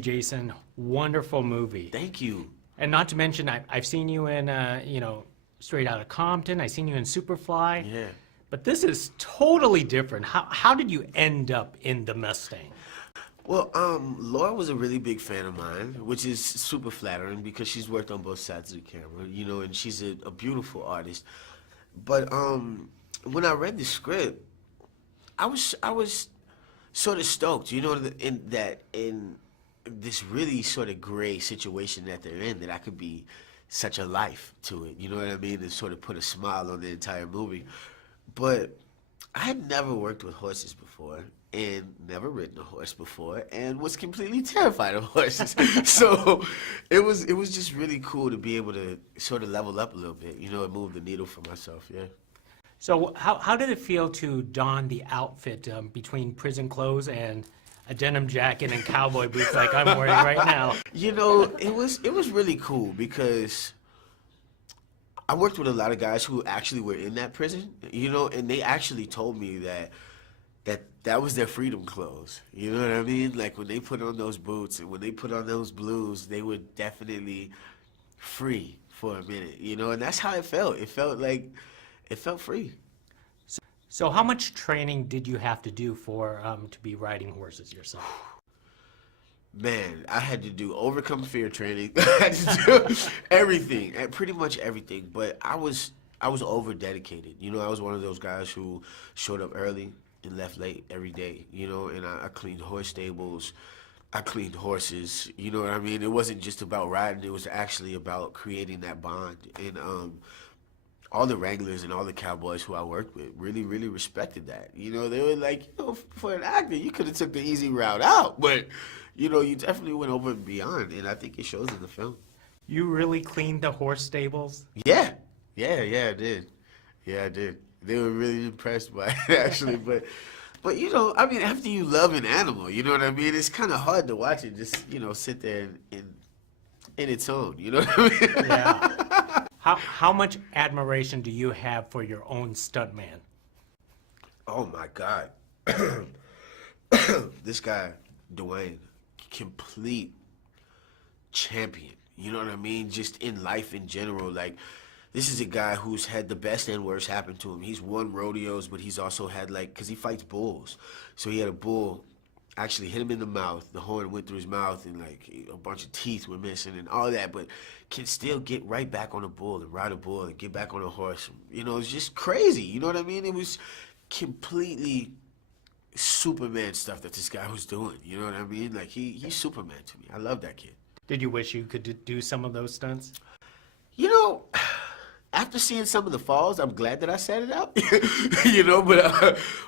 Jason, wonderful movie. Thank you. And not to mention, I've seen you in, Straight Outta Compton. I've seen you in Superfly. Yeah. But this is totally different. How did you end up in the Mustang? Well, Laura was a really big fan of mine, which is super flattering because she's worked on both sides of the camera, and she's a beautiful artist. But when I read the script, I was sort of stoked, in this really sort of gray situation that they're in, that I could be such a life to it, you know what I mean, and sort of put a smile on the entire movie. But I had never worked with horses before and never ridden a horse before and was completely terrified of horses. So it was just really cool to be able to sort of level up a little bit, and move the needle for myself, yeah. So how did it feel to don the outfit between prison clothes and a denim jacket and cowboy boots like I'm wearing right now? It was really cool because I worked with a lot of guys who actually were in that prison, and they actually told me that was their freedom clothes. You know what I mean? Like when they put on those boots and when they put on those blues, they were definitely free for a minute, and that's how it felt. It felt free. So how much training did you have to do for to be riding horses yourself? Man, I had to do overcome fear training. I had to do everything, pretty much everything. But I was over dedicated. I was one of those guys who showed up early and left late every day. And I cleaned horse stables, I cleaned horses. You know what I mean? It wasn't just about riding. It was actually about creating that bond. And all the wranglers and all the cowboys who I worked with really, really respected that. They were like, for an actor, you could have took the easy route out, but you definitely went over and beyond, and I think it shows in the film. You really cleaned the horse stables? Yeah, I did. Yeah, I did. They were really impressed by it, actually, but after you love an animal, you know what I mean? It's kind of hard to watch it just, sit there in its own, you know what I mean? Yeah. How much admiration do you have for your own stuntman? Oh my God. This guy, Dwayne, complete champion. You know what I mean? Just in life in general. Like, this is a guy who's had the best and worst happen to him. He's won rodeos, but he's also had, because he fights bulls. So he had a bull actually hit him in the mouth. The horn went through his mouth, and a bunch of teeth were missing and all that, but can still get right back on a bull and ride a bull and get back on a horse. It's just crazy. You know what I mean? It was completely Superman stuff that this guy was doing. You know what I mean? Like, he's Superman to me. I love that kid. Did you wish you could do some of those stunts? After seeing some of the falls, I'm glad that I sat it out.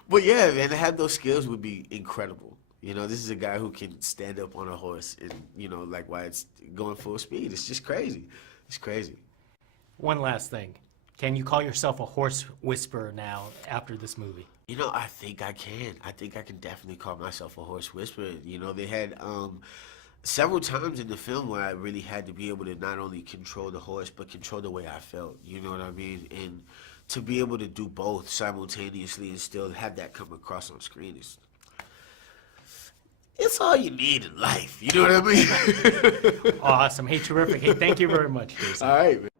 But yeah, man, to have those skills would be incredible. This is a guy who can stand up on a horse and, while it's going full speed. It's just crazy. It's crazy. One last thing. Can you call yourself a horse whisperer now after this movie? I think I can. I think I can definitely call myself a horse whisperer. They had several times in the film where I really had to be able to not only control the horse, but control the way I felt. You know what I mean? And to be able to do both simultaneously and still have that come across on screen it's all you need in life. You know what I mean? Awesome. Hey, terrific. Hey, thank you very much, Jason. All right, man.